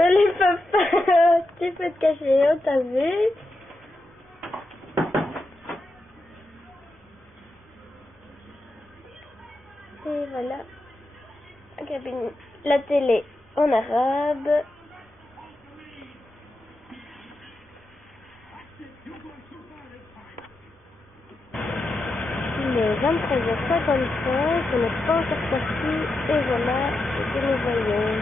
Salut papa, tu peux te cacher, on t'a vu. Et voilà, la télé en arabe. Il est 23h55, on n'est pas encore sorti, et voilà ce que nous voyons.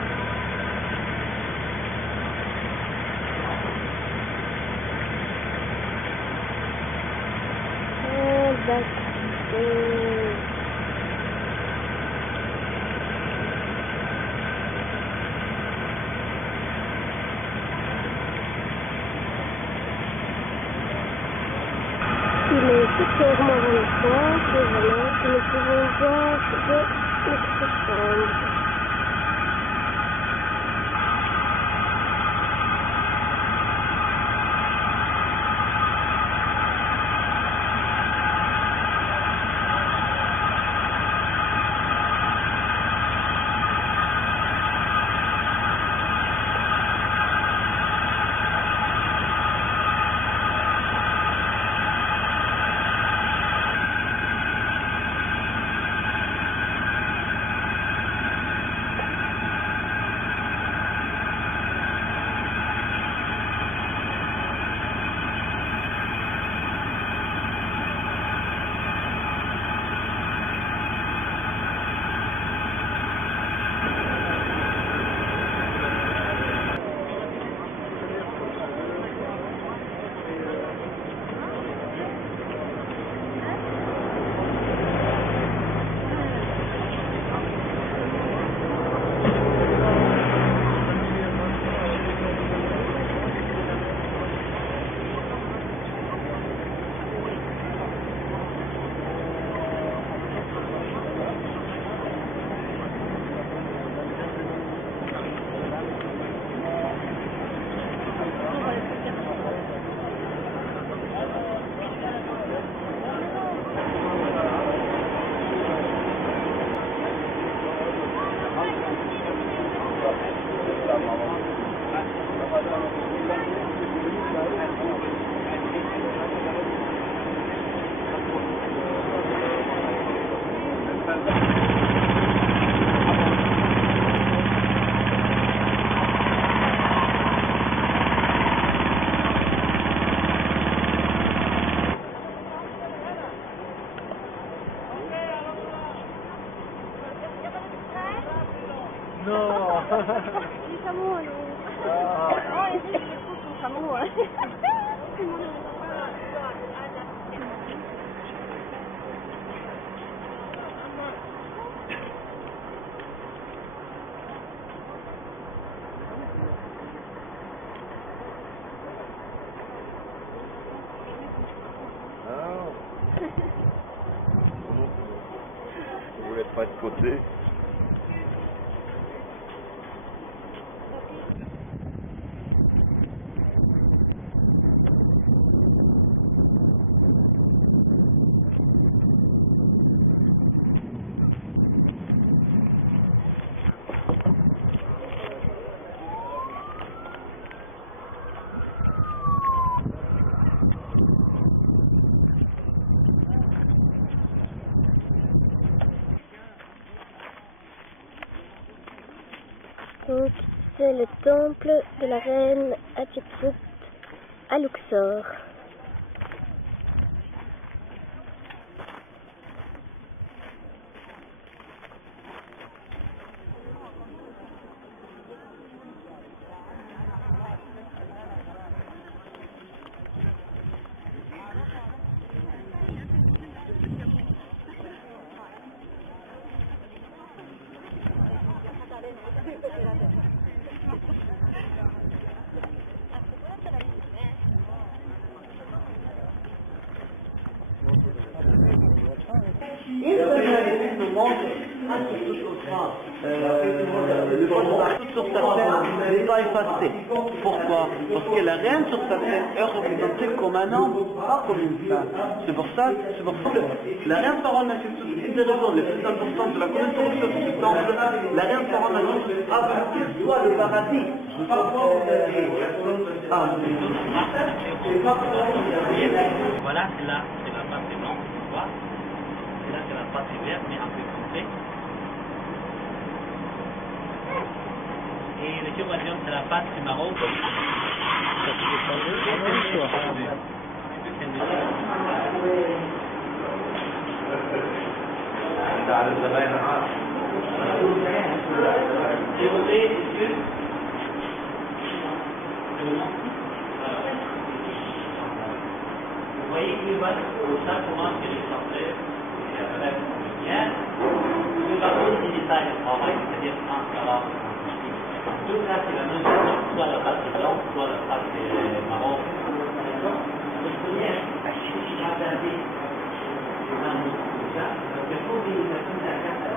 Il est 7h moins 25 et voilà que nous pouvons voir de notre chambre. Non. Il Samoa, non. Oh, les filles, sont Samoa. Je voulais pas de côté. Donc, c'est le temple de la reine Hatshepsut à Luxor. le vote sur sa terre n'est pas effacé. Pourquoi? Parce que la reine sur sa terre est représentée comme un homme, pas comme une femme. C'est pour ça que la reine pharaon a une des raisons les plus importantes de la construction du temple. La reine pharaon a dit avant qu'il soit le paradis. Voilà, c'est là, c'est la partie blanche, tu vois. Et là, c'est la partie verte, mais un peu foncée. Et le cubadium, c'est la partie marron. Vous voyez que ça commence que les français, bien, nous avons des détails de travail, c'est-à-dire un caractère. Tout ça, c'est la même chose, soit la partie blanche, soit la partie marron. Le premier, c'est que si j'ai regardé dans le ça, parce que pour les personnes à la carte, la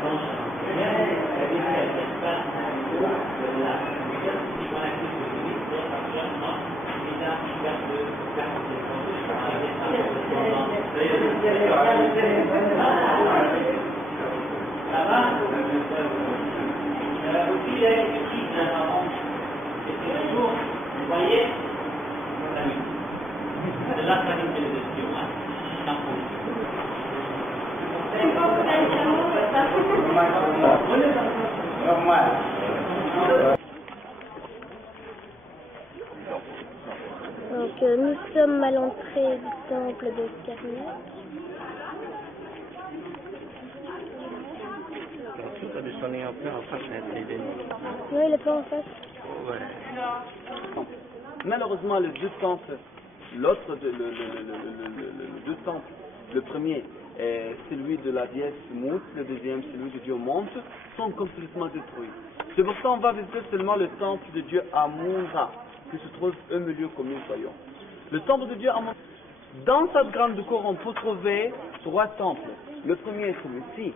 blanche, il y a des espaces de la si on a plus de limite, actuellement, il a là-bas, aussi, il y a une petite marron. Et toujours, vous voyez, c'est la qualité de gestion, sans Donc nous sommes à l'entrée du temple de Karnak. Tu as descendu un peu en face de la télé. Non, il est pas en face. Ouais. Malheureusement, les deux temples, le deux temples, le premier, celui de la déesse Mout, le deuxième, celui de Dieu Monte, sont complètement détruits. C'est pour ça qu'on va visiter seulement le temple de Dieu Amun-Ra, qui se trouve au milieu comme nous voyons. Le temple de Dieu Amun-Ra. Dans cette grande cour, on peut trouver trois temples. Le premier, celui-ci,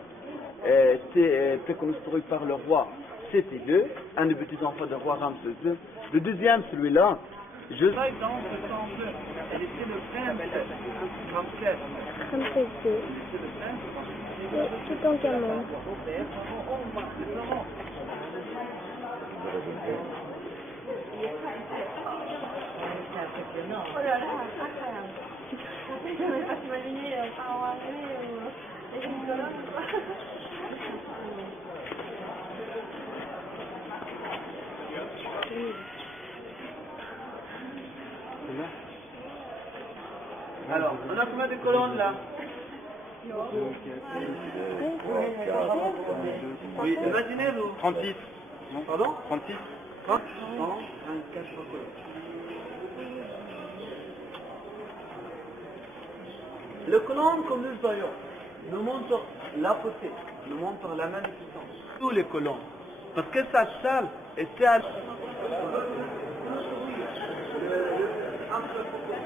était construit par le roi Séti-II, un des petits-enfants du roi Ramsès II. Le deuxième, celui-là, je vais dans ce temple. Elle était le prince Ramsès. Ramsès II. Tout en Cameroun. Oh là là, incroyable. Je n'avais pas imaginé par arriver avec une colonne. Alors, on a combien de colonnes là? Oui, imaginez-vous. 36. Non, pardon? 36. 30, 24 colonnes. Le colonne, comme nous le voyons, nous montre la beauté, nous montre la magnificence. Tous les colonnes. Parce que cette salle était à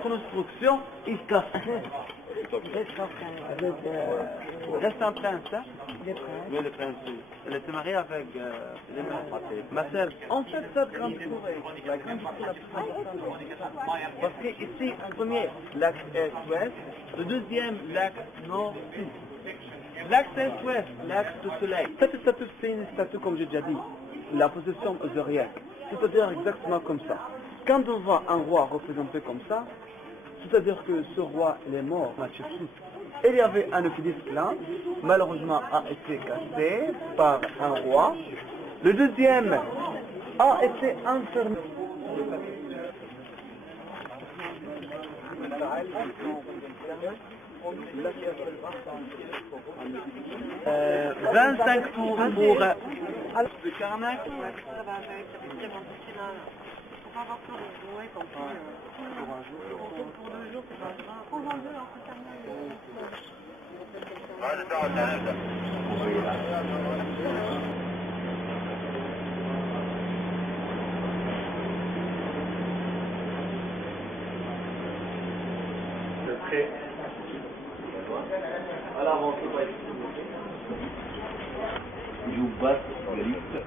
construction, il casse. Reste un prince, hein? Oui, le prince, oui. Elle était mariée avec Marcel. En fait, cette grande cour est la grande cour la plus importante. Parce que ici, un premier lac est-ouest, le deuxième lac nord-sud. Lac est-ouest, lac du soleil. Cette statue, c'est une statue, comme j'ai déjà dit, la possession osirienne. C'est-à-dire exactement comme ça. Quand on voit un roi représenté comme ça, c'est-à-dire que ce roi, il est mort, Hatshepsut. Il y avait un obélisque là, malheureusement a été cassé par un roi. Le deuxième a été enfermé. 25 tours pour le Karnak. Faut pas avoir peur de jouer quand pour 2 jours, c'est pas grave. Prends en jeu, alors c'est terminé. Le prêt. Alors, on se voit ici. You bust Galicia.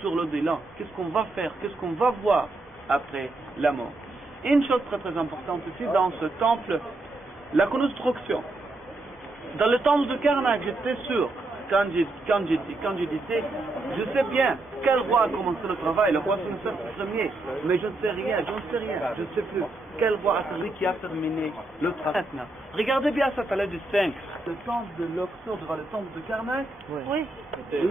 Sur le bilan, qu'est-ce qu'on va faire, qu'est-ce qu'on va voir après la mort. Une chose très très importante ici dans ce temple, la construction. Dans le temple de Karnak, j'étais sûr, quand je disais, je sais bien quel roi a commencé le travail, le roi Senusserre Ier, mais je ne sais rien, je ne sais plus quel roi a celui qui a terminé le travail. Maintenant, regardez bien cette allée du 5, le temple de Luxor devant le temple de Karnak. Oui.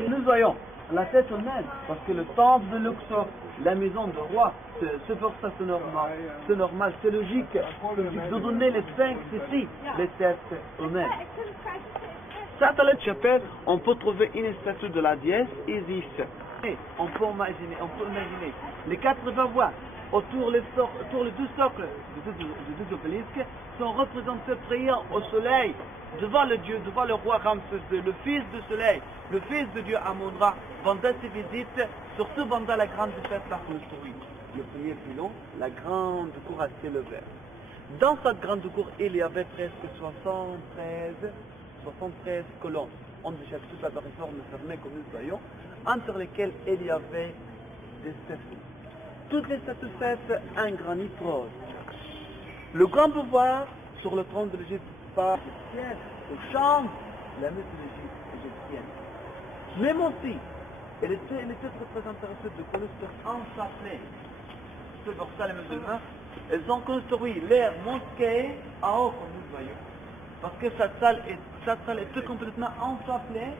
Nous voyons la tête humaine, parce que le temple de Luxor, la maison du roi, c'est pour ça c'est normal, c'est logique de donner les 5 ici, les têtes humaines. Cette allée de chapelle, on peut trouver une statue de la déesse Isis. Et on peut imaginer les 80 voies autour les deux socles des deux obélisques sont représentés priant au soleil devant le dieu, devant le roi Ramsès II, le fils du soleil, le fils de Dieu Amon-Ra, pendant ses visites, surtout pendant la grande fête de la construit. Le premier pilon, la grande cour à ciel ouvert. Dans cette grande cour, il y avait presque 73 colonnes. On déjà toute la réforme fermée comme nous voyons, entre lesquelles il y avait des statues. Toutes les statues faites en granit rose. Le grand pouvoir sur le trône de l'Égypte par l'égyptienne, au champ, la mythologie égyptienne. Même aussi, elle était très intéressée de construire un chapelet. C'est pour ça les musulmans, ils ont construit leur mosquée en haut, comme nous voyons. Parce que cette salle est complètement enchaplée,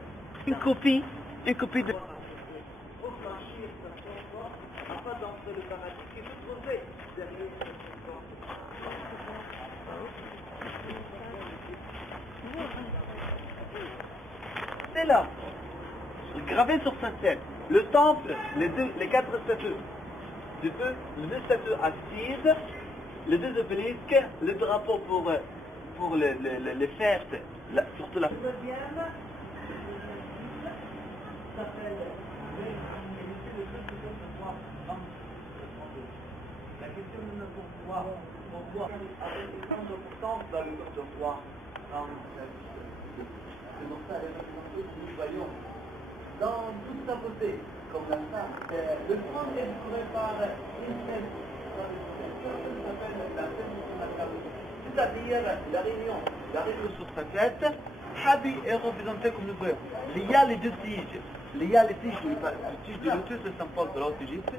une copie de... C'est là, gravé sur sa tête, le temple, les 4 statues, les deux statues assises, les 2 obélisques, le drapeau pour les fêtes, surtout la deuxième, s'appelle la question de notre pouvoir, avec une grande importance dans le corps de roi. C'est pour ça que nous voyons dans toute sa beauté, comme la femme. Le trône est décoré par une scène qui s'appelle la scène de la table. C'est-à-dire la réunion sur sa tête. Habi est représenté comme nous voyons. Il y a les 2 tiges. Il y a les tiges de lotus de Saint-Paul de l'Haute Égypte.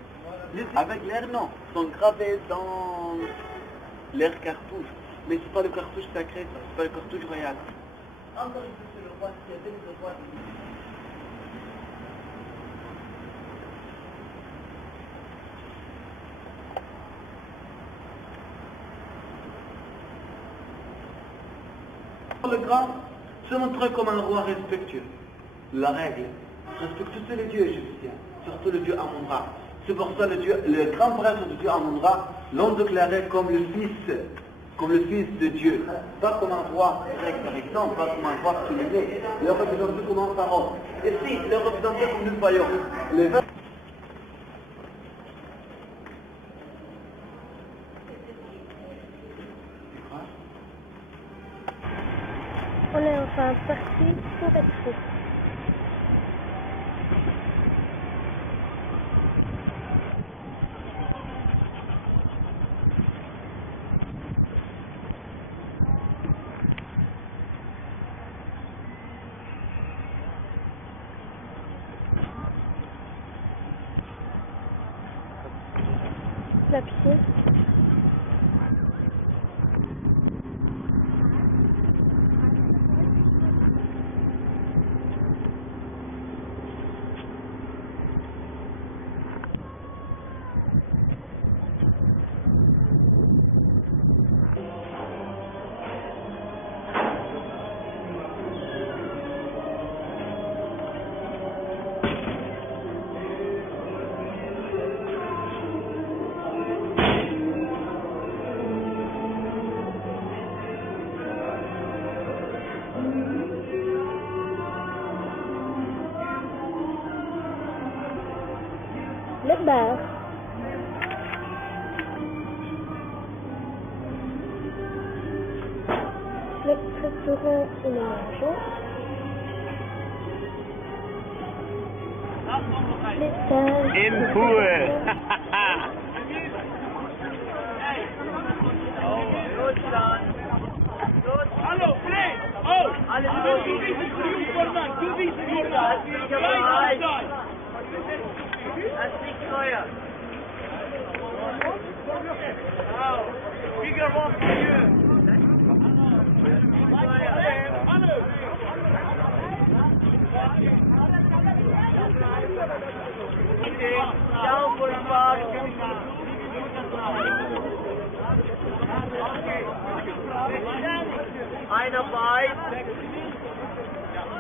Avec leurs noms sont gravés dans leurs cartouches. Mais ce n'est pas le cartouche sacré, ce n'est pas le cartouche royal. Encore une fois, c'est le roi qui a donné le roi. Le grand se montrait comme un roi respectueux. La règle, respecte tous les dieux égyptiens, surtout le dieu Amon-Ra. C'est pour ça le grand prêtre du dieu Amon-Ra l'ont déclaré comme le fils de Dieu. Pas comme un roi grec par exemple, pas comme un roi ptolémée. Le représenté comme un pharaon. Ici, le représenté comme nous voyons. On est enfin parti pour être fou. La piscine. beurre. Le préparons et mélangeons. Les tailles. Hello, play! Oh! Do this for man, do this for man. Bigger one for you. Down for the bar. Eine bite.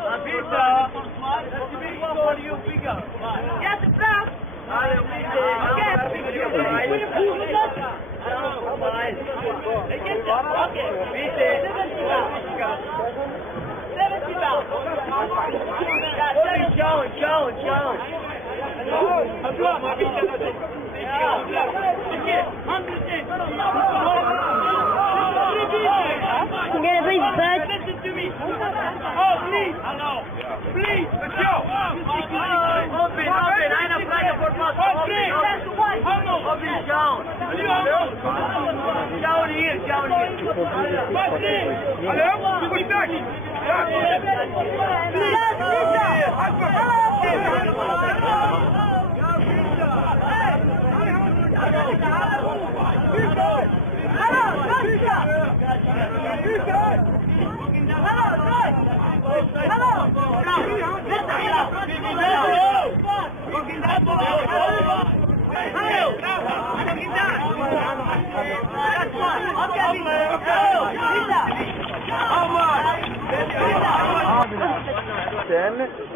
A pizza. That's a big one for you, bigger. Yes, the best. Allez, oui, I'm gonna bring the bird. Listen to me. Oh, please. Hello. Please. Let's go. Open. Einer Frage for Max. Open. Down. Down here. Hello. Push back.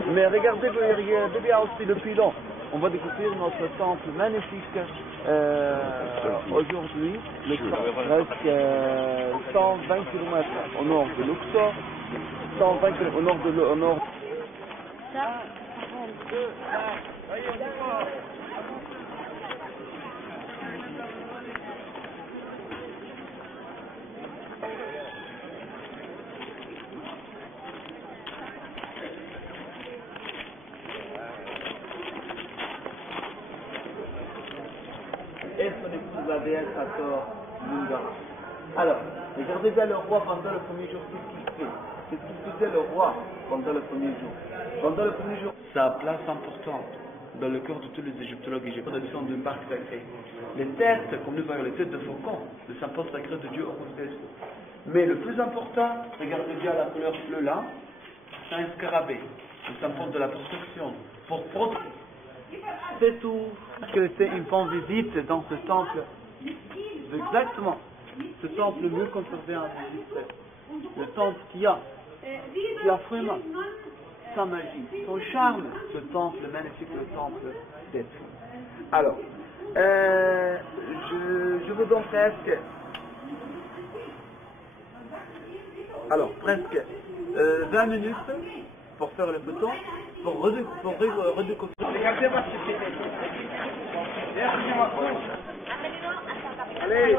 Mais regardez bien aussi le pilon. On va découvrir notre temple magnifique aujourd'hui, presque 120 km au nord de Luxor, 120 km au nord de au nord. Alors, regardez bien le roi pendant le premier jour, qu'est-ce qu'il faisait le roi pendant le premier jour? Pendant le premier jour, sa place importante dans le cœur de tous les égyptologues égyptiens d'une barque sacrée. Les têtes, comme nous voyons les têtes de faucon, le symbole sacré de Dieu au Cosmos. Mais le plus important, regardez bien la couleur bleu là, c'est un scarabée, le symbole de la protection, pour protéger. C'est tout que c'est une bonne visite dans ce temple. Exactement. Ce temple le mieux conservé en Égypte. Le temple qui a vraiment sa magie, son charme. Ce temple magnifique, le temple d'être. Alors, je vous donne presque 20 minutes pour faire le bouton, pour redécouvrir. Regardez ma société. Allez,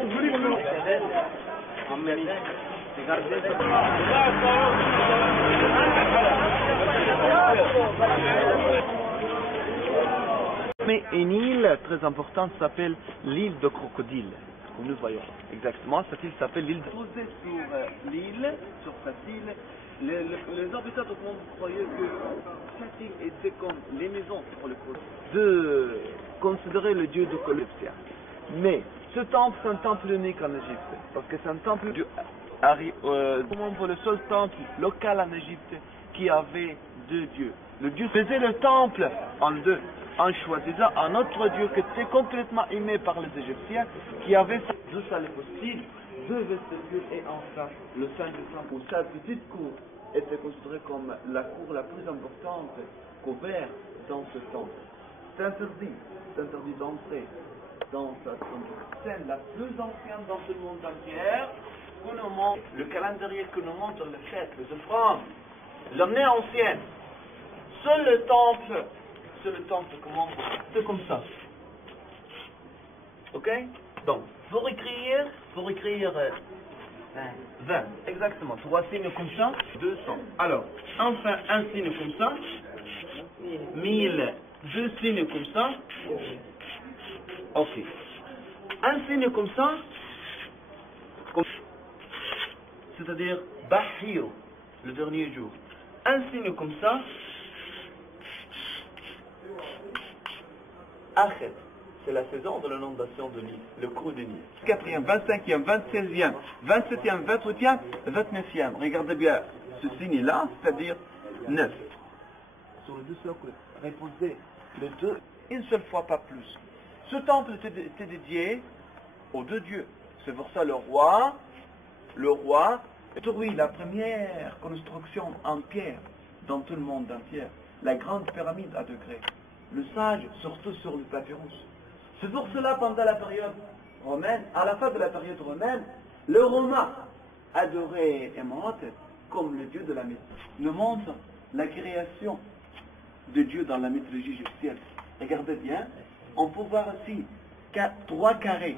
mais une île très importante s'appelle l'île de Crocodile, comme nous voyons. Exactement, cette île s'appelle l'île de... Posée sur l'île, sur cette île, les habitants du monde croyaient que cette île était comme les maisons pour le coup, de considérer le dieu de Calypso. Mais ce temple, c'est un temple unique en Égypte, parce que c'est un temple le seul temple local en Égypte qui avait deux dieux. Le dieu faisait le temple en deux, en choisissant un autre dieu qui était complètement aimé par les Égyptiens, qui avait deux salles possibles, deux vestibules et enfin le sein du temple, où sa petite cour était considérée comme la cour la plus importante couverte dans ce temple. C'est interdit d'entrer dans cette scène la plus ancienne dans ce monde entier, que nous montre le calendrier, que nous montre les fêtes, les offrandes, l'année ancienne. Seul le temple commence, c'est comme ça. Ok? Donc, pour écrire 20. Exactement. 3 signes comme ça, 200. Alors, enfin, un signe comme ça, 1000. 2 signes comme ça. Ok. Un signe comme ça, c'est-à-dire Bahir, le dernier jour. Un signe comme ça, Achet, c'est la saison de l'inondation de Nil, le cours de Nil. 4e, 25e, 26e, 27e, 28e, 29e. Regardez bien ce signe-là, c'est-à-dire 9. Sur les deux socles, reposez les deux, une seule fois, pas plus. Ce temple était dédié aux deux dieux. C'est pour ça le roi, oui, la première construction en pierre dans tout le monde entier, la grande pyramide à degrés. Le sage, surtout sur le papyrus. C'est pour cela, pendant la période romaine, à la fin de la période romaine, le Romain adorait Émanthe comme le dieu de la mythologie. Nous montre la création de Dieu dans la mythologie égyptienne. Regardez bien, on peut voir ici 3 carrés.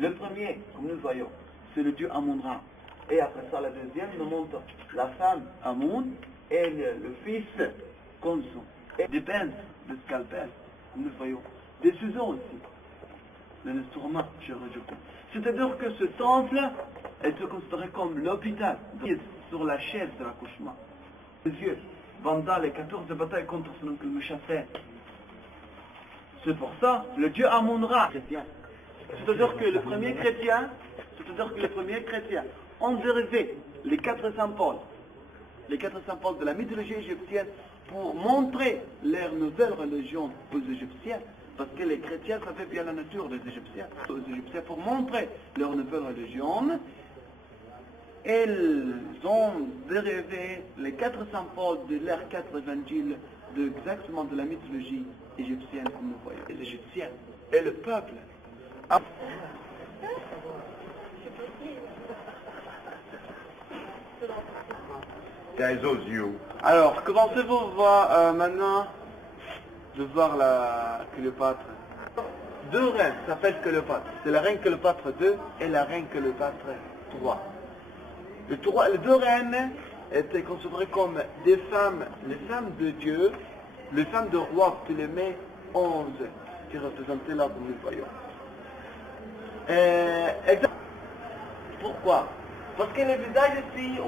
Le premier, comme nous voyons, c'est le dieu Amun-Ra. Et après ça, la deuxième nous montre la femme Amun et le fils Khonsu. Et des pinces, des scalpels, comme nous voyons. Des ciseaux aussi. L'instrument chirurgical. C'est-à-dire que ce temple est considéré comme l'hôpital, sur la chaise de l'accouchement. Les yeux, pendant les 14 batailles contre son oncle Meshafet. C'est pour ça, le dieu Amun-Ra, chrétien. C'est-à-dire que les premiers chrétiens ont dérivé les 4 symboles de la mythologie égyptienne pour montrer leur nouvelle religion aux Égyptiens, parce que les chrétiens savaient bien la nature des Égyptiens. Aux Égyptiens, pour montrer leur nouvelle religion, ils ont dérivé les 4 symboles de leurs 4 évangiles exactement de la mythologie égyptienne, comme nous voyons. Les Égyptiens et le peuple. Alors, commencez-vous voir maintenant de voir la Cléopâtre. 2 reines s'appellent Cléopâtre. C'est la reine Cléopâtre II et la reine Cléopâtre III. Les 2 reines étaient considérées comme des femmes, les femmes de Dieu, les femmes de roi Ptolémée 11, qui représentaient là, comme nous voyons. Pourquoi? Parce que les visages ici,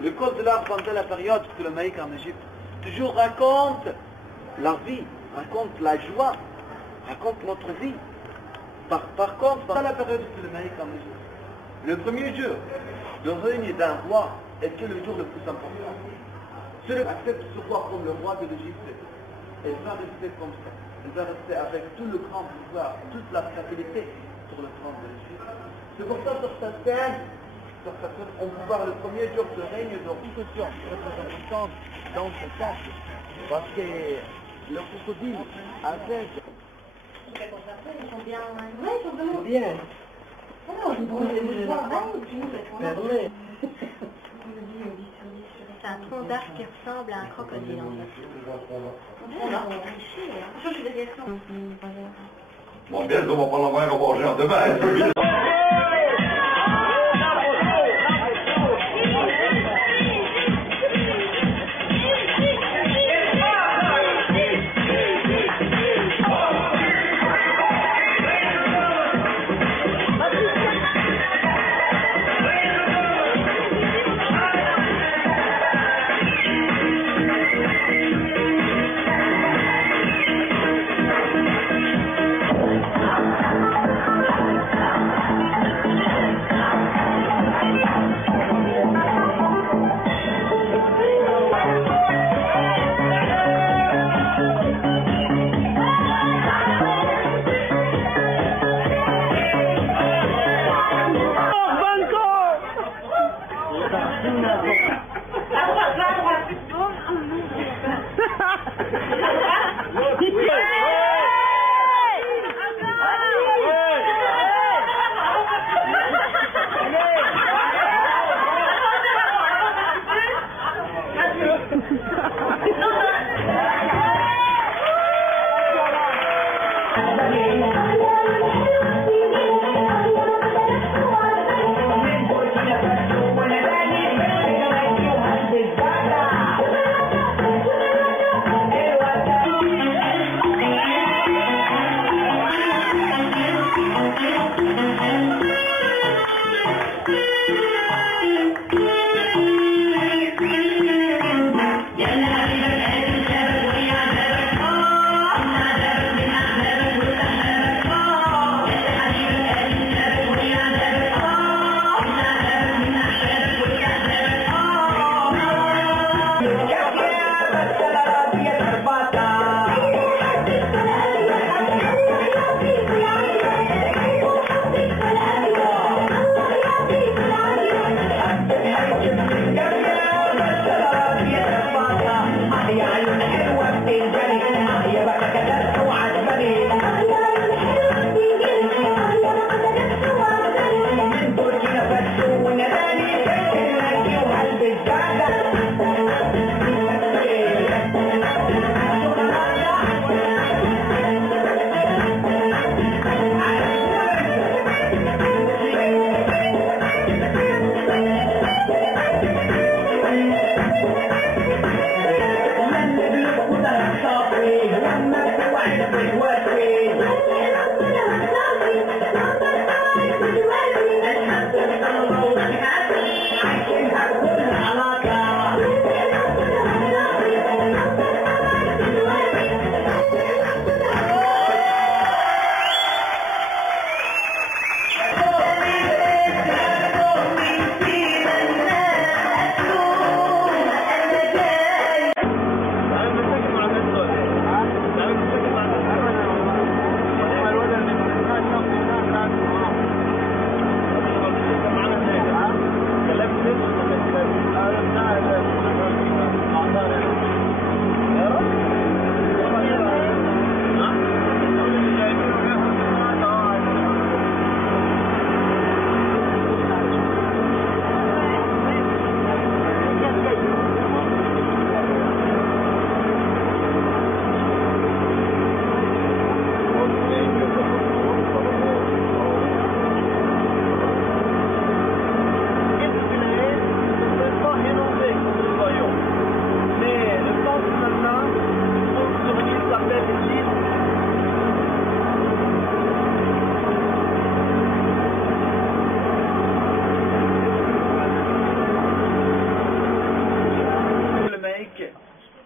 l'école de l'art pendant la période ptolémaïque en Égypte, toujours raconte la vie, raconte la joie, raconte notre vie. Par contre, pendant la période ptolémaïque en Égypte, le premier jour de règne d'un roi était le jour le plus important. Celui qui accepte ce roi comme le roi de l'Égypte, il va rester comme ça. Il va rester avec tout le grand pouvoir, toute la stabilité sur le trône de l'Égypte. C'est pour ça, sur cette scène, on peut voir le premier jour de règne de construction représentante dans ce temple. Parce que le crocodile avec... Ils sont bien... Oui, ils sont vraiment bien. Alors, c'est un tronc d'arbre qui ressemble à un crocodile, en fait. Bon, bien, on va pas l'envoyer au manger demain.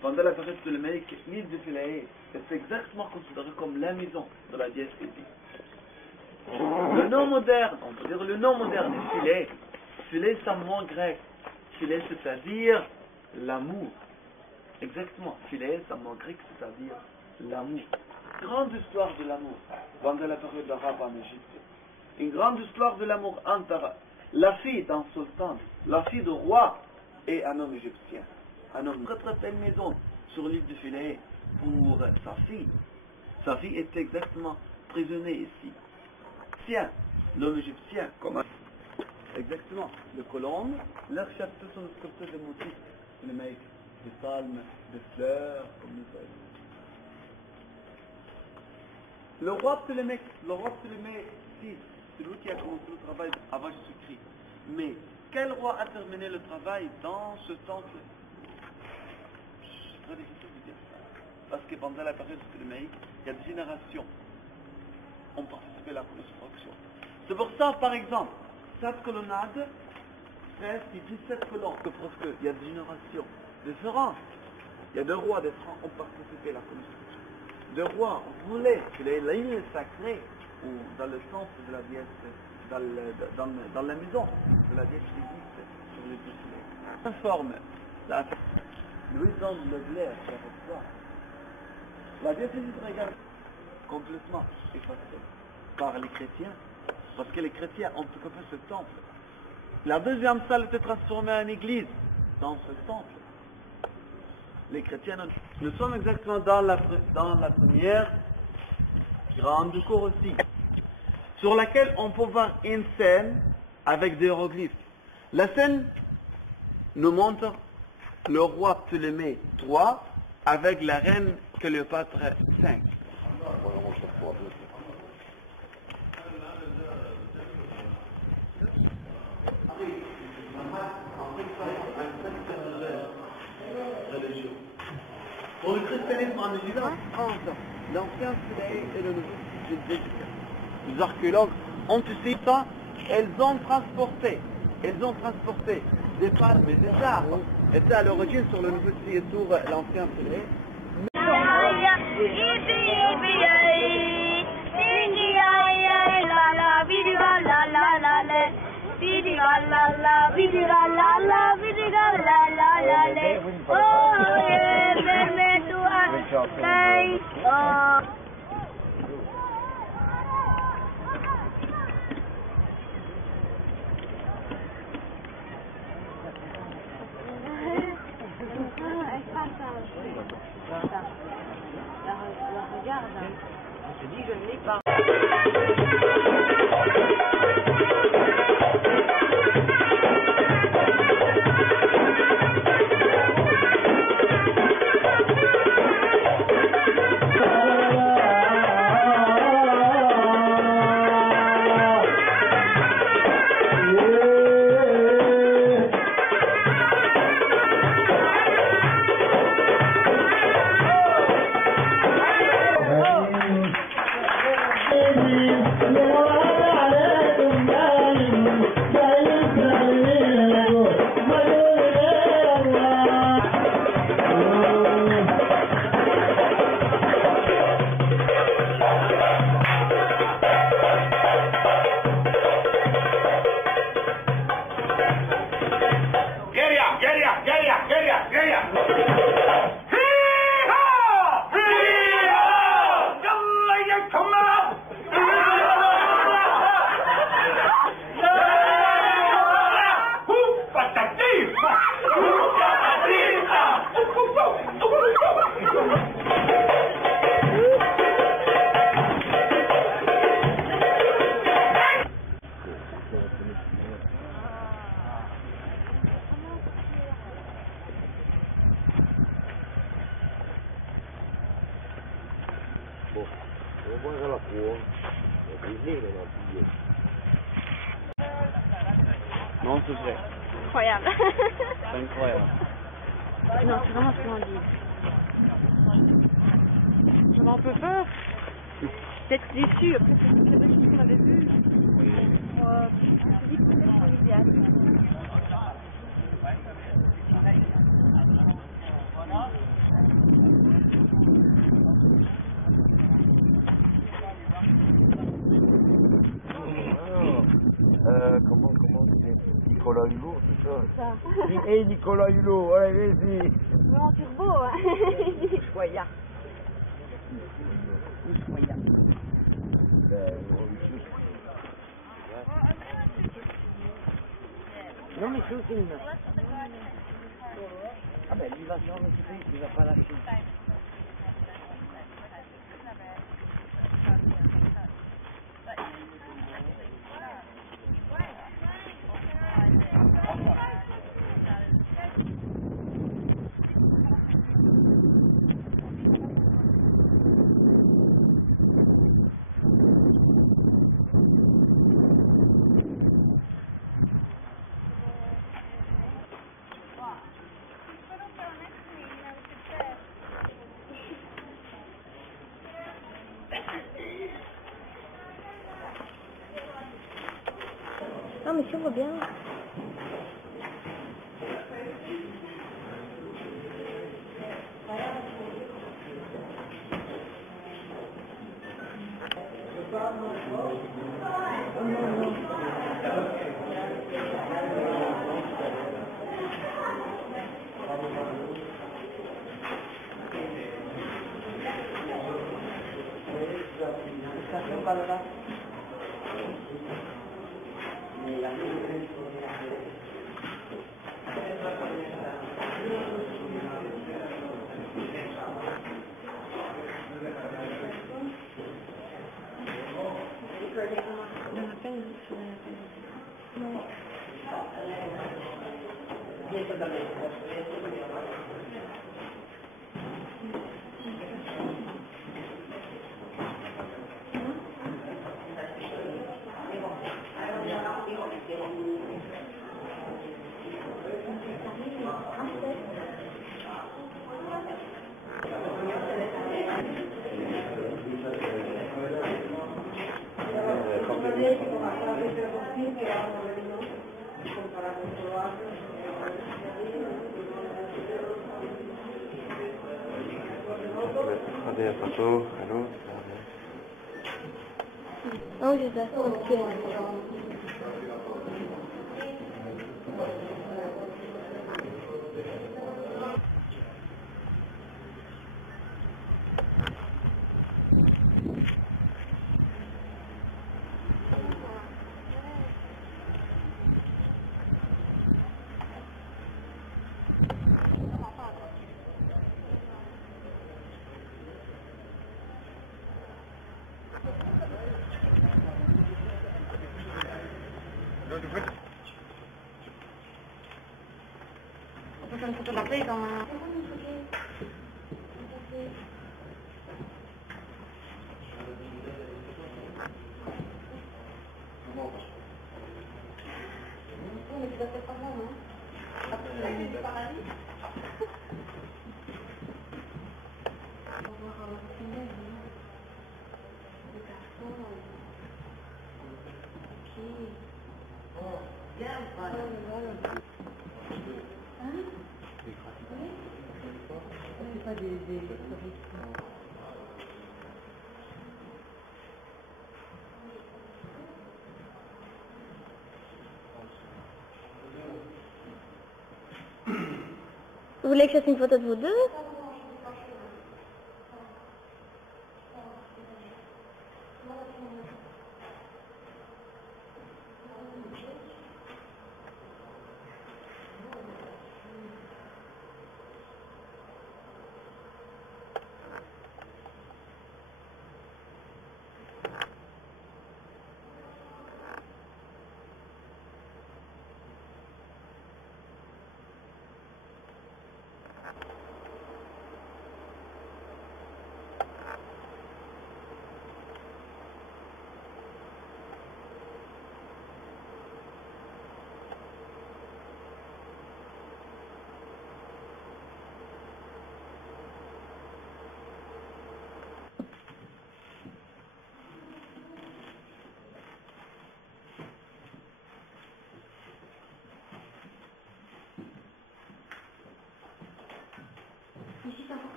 Pendant la période ptolémaïque, l'île de Philae est exactement considérée comme la maison de la déesse Philae. Le nom moderne, on peut dire le nom moderne est Philae. Philae, c'est un mot grec. Philae, c'est-à-dire l'amour. Exactement. Philae, c'est un mot grec, c'est-à-dire l'amour. Grande histoire de l'amour pendant la période arabe en Égypte. Une grande histoire de l'amour entre la fille d'un sultan, la fille du roi et un homme égyptien. Un homme très belle maison sur l'île de Philae pour sa fille. Sa fille était exactement prisonnière ici. Tiens, l'homme égyptien, comme exactement, le colombe, leurs chapiteaux sont sculptés de motifs, les mecs, des palmes, des fleurs, comme nous voyons. Le roi Ptolémée VI, c'est lui qui a commencé le travail avant Jésus-Christ. Mais quel roi a terminé le travail dans ce temple? C'est très difficile de dire ça. Parce que pendant la période ptolémaïque, il y a des générations ont participé à la construction. C'est pour ça, par exemple, cette colonnade, 13 et 17 colonnes, que parce qu'il y a des générations différentes. Il y a des rois des Francs qui ont participé à la construction. Des rois voulaient que l'île sacrée, ou dans le temple de la déesse, dans la maison de la déesse existe sur le dessus. Informe la Louis donne le glaire qui reçoit. La déesse regarde complètement effacée par les chrétiens, parce que les chrétiens ont occupé ce temple. La deuxième salle était transformée en église dans ce temple. Les chrétiens, nous sommes exactement dans la première grande cour aussi, sur laquelle on peut voir une scène avec des hiéroglyphes. La scène nous montre le roi Ptolémée III avec la reine Cléopâtre V. Pour le christianisme en Égypte, entre l'ancien Sinaï et le nouveau Égypte. Les archéologues ont essayé ça, elles ont transporté des palmes et des arbres. Étaient à l'origine sur le nouveau Sinaï et sur l'ancien Sinaï. Je dis, je ne l'ai pas. Non, c'est vrai. Incroyable. C'est incroyable. Non, c'est vraiment splendide. J'avais un peu peur. Peut-être déçu après toutes les régions qu'on avait vues. Je me suis dit peut-être c'est l'idéal. Comment c'est Nicolas Hulot, c'est ça? Ça. Et Nicolas Hulot, allez, vas-y. Vraiment turbo, hein. Choya. Non, mais c'est au film. Ah ben, il va s'en occuper, il va pas lâcher. Non, mais ça va bien. Des photos, allô? Non, je sais. Pesan fotografi sama Vous voulez que je fasse une photo de vous deux?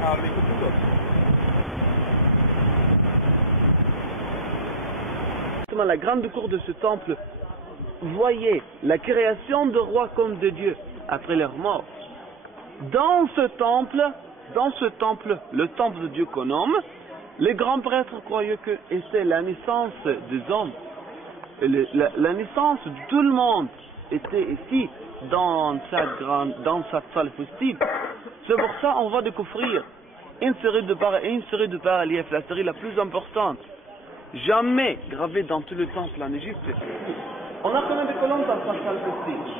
Harley itu tuh. dans la grande cour de ce temple voyaient la création de rois comme de dieux après leur mort. Dans ce temple, le temple de Dieu qu'on nomme, les grands prêtres croyaient que c'était la naissance des hommes. Et la naissance de tout le monde était ici, dans cette salle festive. C'est pour ça qu'on va découvrir une série de bas-reliefs, la série la plus importante, jamais gravée dans tout le temple en Égypte. On a combien de colonnes dans cette salle festive?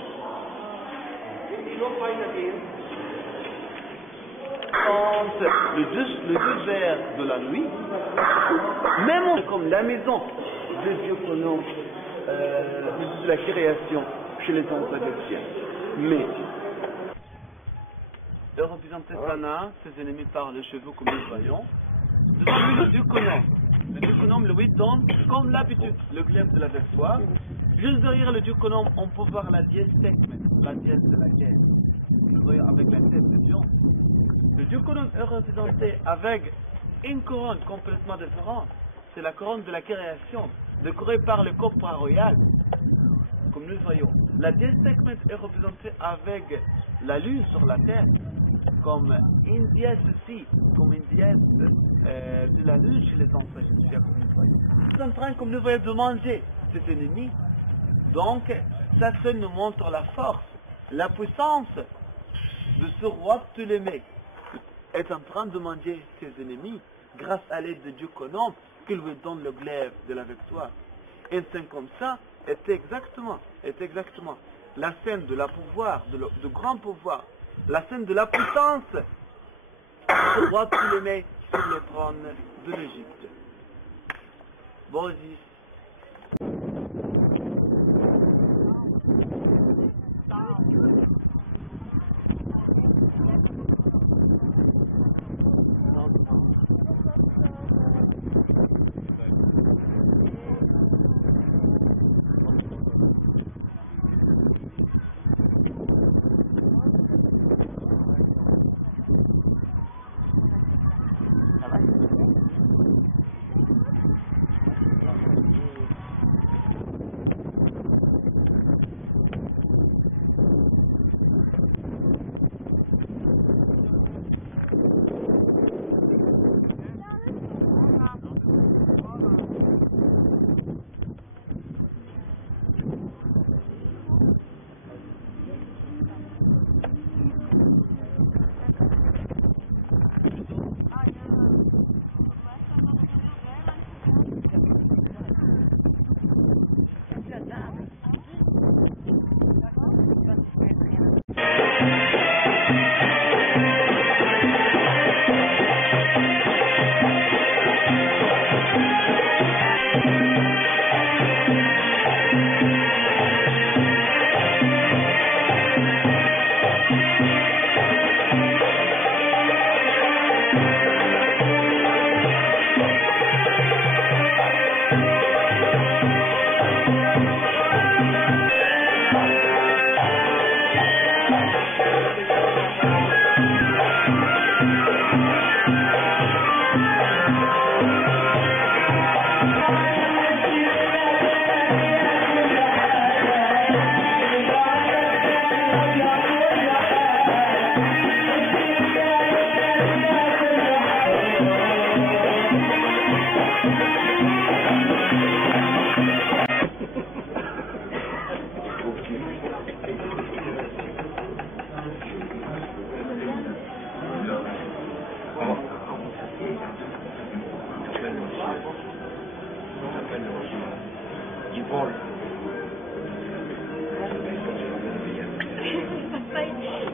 Entre le deux vers de la nuit, même comme la maison de Dieu qu'on nomme la création chez les ancêtres chrétiens. Mais de représenter Sana, ses ennemis par les cheveux comme nous voyons, devant lui le Dieu qu'on nomme. Le Dieu qu'on nomme le 8 donne, comme l'habitude, le glaive de la victoire. Juste derrière le Dieu qu'on nomme, on peut voir la dièse tekmen, la dièse de la guerre. Nous voyons avec la tête de Dieu. Le Dieu qu'on nomme est représenté avec une couronne complètement différente. C'est la couronne de la création, décorée par le copra royal, comme nous voyons. La dièse tekmen est représentée avec la lune sur la terre, comme une dièse aussi, comme une dièse de la lune chez les enfants égyptiens, comme nous voyons. Ils sont en train, comme nous voyons, de manger ses ennemis. Donc, ça seul nous montre la force, la puissance de ce roi Ptolémée est en train de manger ses ennemis grâce à l'aide de Dieu qu'on nomme, qui lui donne le glaive de la victoire. Un scène comme ça est exactement la scène de la pouvoir, de grand pouvoir, la scène de la puissance du roi Ptolémée sur le trône de l'Égypte. Bon,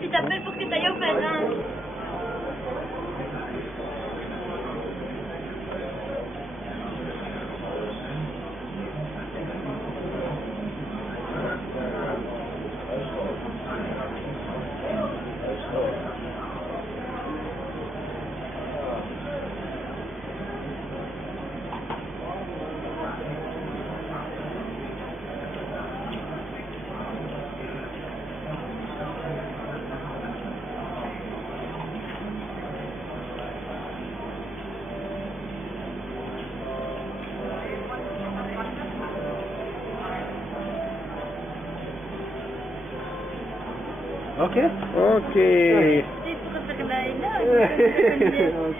Il t'appelle pour que tu ailles au bazin. Ok. Ok. Si tu préfères là, Ok.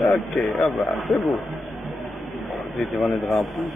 Ok, ah bah, c'est beau. J'ai été vendre des drapeaux.